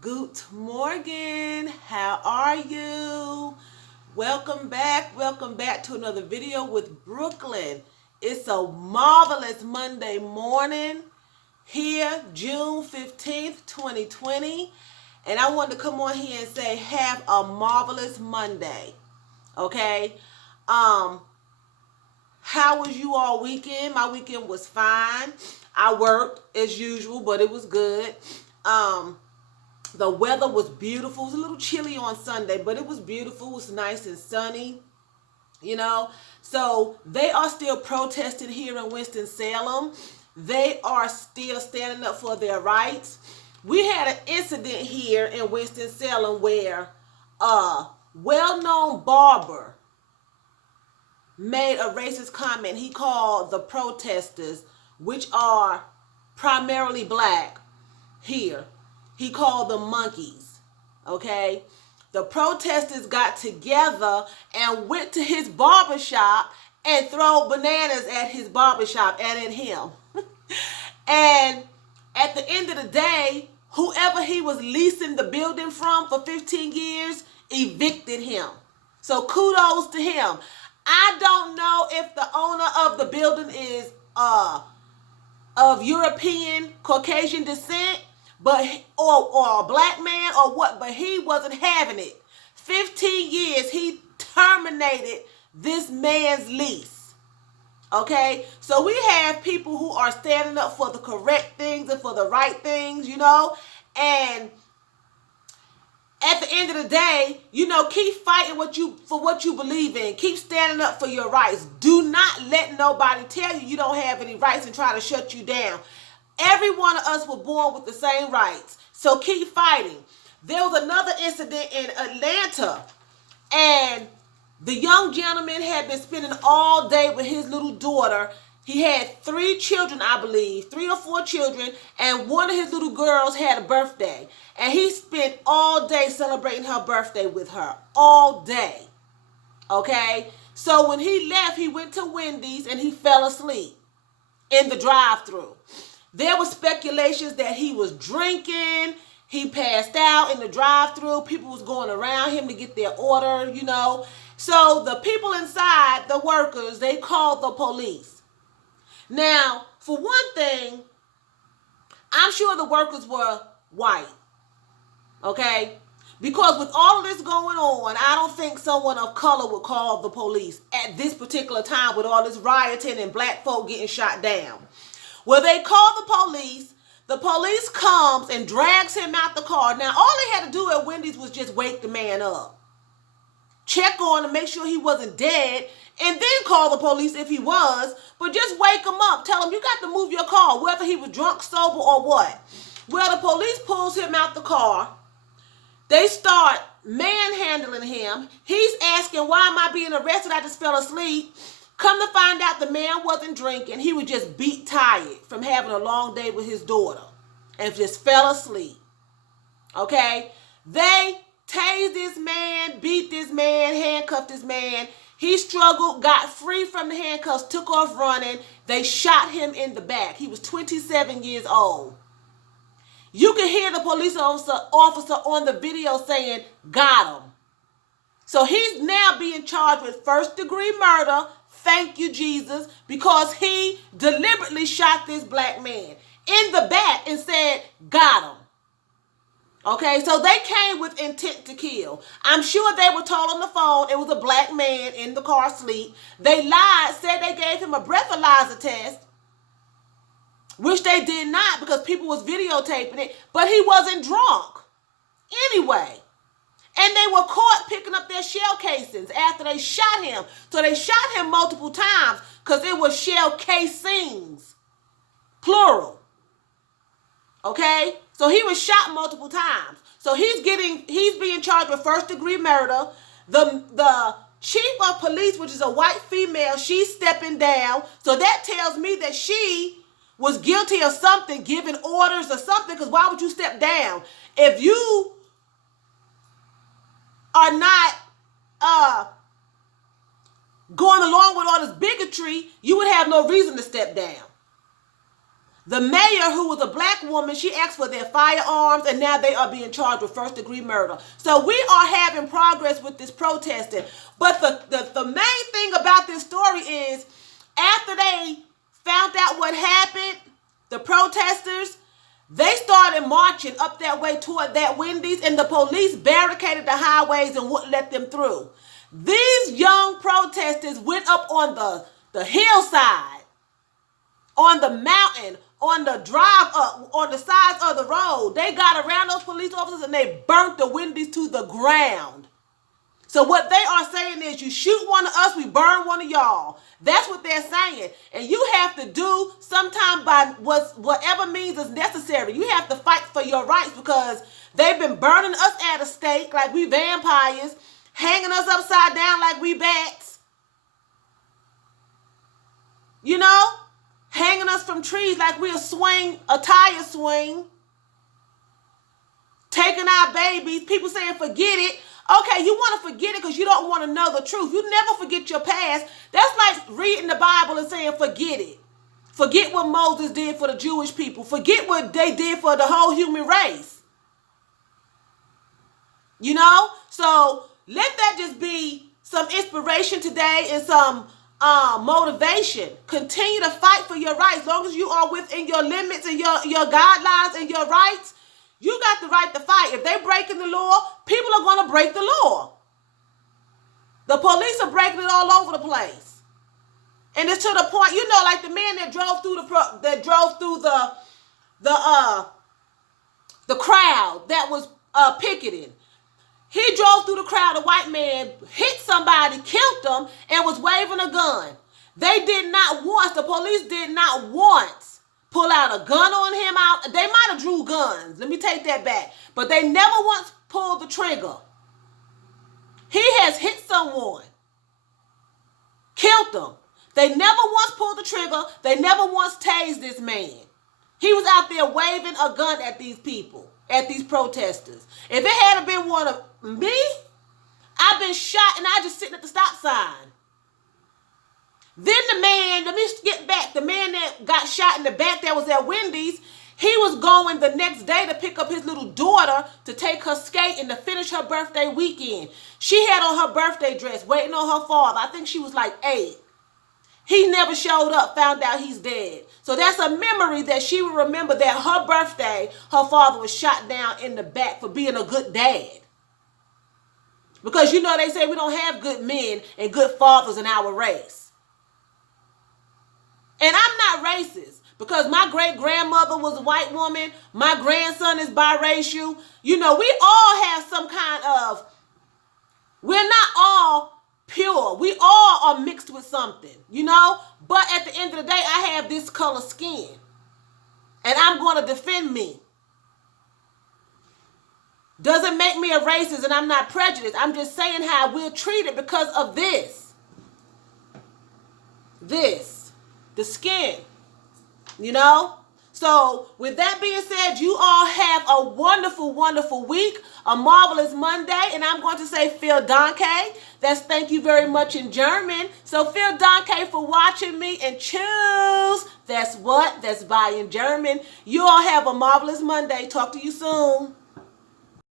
Good morning. How are you? Welcome back. Welcome back to another video with Brooklyn. It's a marvelous Monday morning here, June 15th, 2020. And I wanted to come on here and say, have a marvelous Monday. Okay? Um, how was you all weekend? My weekend was fine. I worked as usual, but it was good. Um, the weather was beautiful. It was a little chilly on Sunday, but it was beautiful. It was nice and sunny, you know. So they are still protesting here in Winston-Salem. They are still standing up for their rights. We had an incident here in Winston-Salem where a well-known barber made a racist comment. He called the protesters, which are primarily black here, he called them monkeys. Okay? The protesters got together and went to his barbershop and throw bananas at his barbershop and at him. And at the end of the day, whoever he was leasing the building from for 15 years evicted him. So kudos to him. I don't know if the owner of the building is of European Caucasian descent, but or a black man or what, but he wasn't having it. 15 years he terminated this man's lease. Okay? So we have people who are standing up for the correct things and for the right things, you know? And at the end of the day, you know, keep fighting for what you believe in. Keep standing up for your rights. Do not let nobody tell you you don't have any rights and try to shut you down. Every one of us were born with the same rights. So keep fighting. There was another incident in Atlanta, and the young gentleman had been spending all day with his little daughter. He had 3 children, I believe, 3 or 4 children, and one of his little girls had a birthday. And he spent all day celebrating her birthday with her. All day. Okay? So when he left, he went to Wendy's and he fell asleep in the drive-thru. There was speculations that he was drinking. He passed out in the drive-thru. People was going around him to get their order, you know. So the people inside, the workers, they called the police. Now, for one thing, I'm sure the workers were white. Okay? Because with all of this going on, I don't think someone of color would call the police at this particular time with all this rioting and black folk getting shot down. Well, they call the police comes and drags him out the car. Now, all they had to do at Wendy's was just wake the man up. Check on him, make sure he wasn't dead, and then call the police if he was, but just wake him up. Tell him you got to move your car, whether he was drunk, sober, or what. Well, the police pulls him out the car. They start manhandling him. He's asking, why am I being arrested? I just fell asleep. Come to find out, the man wasn't drinking. He was just beat tired from having a long day with his daughter and just fell asleep. Okay? They tased this man, beat this man, handcuffed this man. He struggled, got free from the handcuffs, took off running. They shot him in the back. He was 27 years old. You can hear the police officer on the video saying, got him. So he's now being charged with first-degree murder. Thank you, Jesus, because he deliberately shot this black man in the back and said, got him. Okay, so they came with intent to kill. I'm sure they were told on the phone it was a black man in the car asleep. They lied, said they gave him a breathalyzer test, which they did not because people was videotaping it, but he wasn't drunk anyway. And they were caught picking up their shell casings after they shot him. So they shot him multiple times because it was shell casings, plural. Okay? So he was shot multiple times. So he's being charged with first degree murder. The chief of police, which is a white female, she's stepping down. So that tells me that she was guilty of something, giving orders or something, because why would you step down? If you are not going along with all this bigotry, you would have no reason to step down. The mayor, who was a black woman, she asked for their firearms, and now they are being charged with first-degree murder. So we are having progress with this protesting. But the main thing about this story is, after they found out what happened, the protesters, they started marching up that way toward that Wendy's, and the police barricaded the highways and wouldn't let them through. These young protesters went up on the hillside, on the mountain, on the drive up, on the sides of the road. They got around those police officers and they burnt the Wendy's to the ground. So what they are saying is, you shoot one of us, we burn one of y'all. That's what they're saying. And you have to do sometime by whatever means is necessary. You have to fight for your rights, because they've been burning us at a stake like we vampires, hanging us upside down like we bats. You know? Hanging us from trees like we a tire swing. Taking our babies. People saying forget it. Okay, you want to forget it because you don't want to know the truth. You never forget your past. That's like reading the Bible and saying forget it. Forget what Moses did for the Jewish people. Forget what they did for the whole human race. You know? So let that just be some inspiration today and some motivation. Continue to fight for your rights. As long as you are within your limits and your guidelines and your rights, you got the right to fight. If they're breaking the law, people are going to break the law. The police are breaking it all over the place. And it's to the point, you know, like the man that drove through the crowd that was picketing. He drove through the crowd, a white man, hit somebody, killed them, and was waving a gun. They did not once, the police did not once pull out a gun on him out. They might have drew guns. Let me take that back. But they never once pulled the trigger. He has hit someone, killed them. They never once pulled the trigger. They never once tased this man. He was out there waving a gun at these people, at these protesters. If it had been one of me, I've been shot and I just sitting at the stop sign. Then the man, let me get back, the man that got shot in the back that was at Wendy's, he was going the next day to pick up his little daughter to take her skating to finish her birthday weekend. She had on her birthday dress, waiting on her father. I think she was like 8. He never showed up, found out he's dead. So that's a memory that she will remember, that her birthday, her father was shot down in the back for being a good dad. Because you know they say we don't have good men and good fathers in our race. And I'm not racist, because my great-grandmother was a white woman. My grandson is biracial. You know, we all have some kind of, we're not all pure. We all are mixed with something, you know. But at the end of the day, I have this color skin. And I'm going to defend me. Doesn't make me a racist, and I'm not prejudiced. I'm just saying how we're treated because of this. The skin, you know? So with that being said, you all have a wonderful, wonderful week, a marvelous Monday, and I'm going to say vielen Dank. That's thank you very much in German. So vielen Dank for watching me, and tschüss. That's what? That's bye in German. You all have a marvelous Monday. Talk to you soon.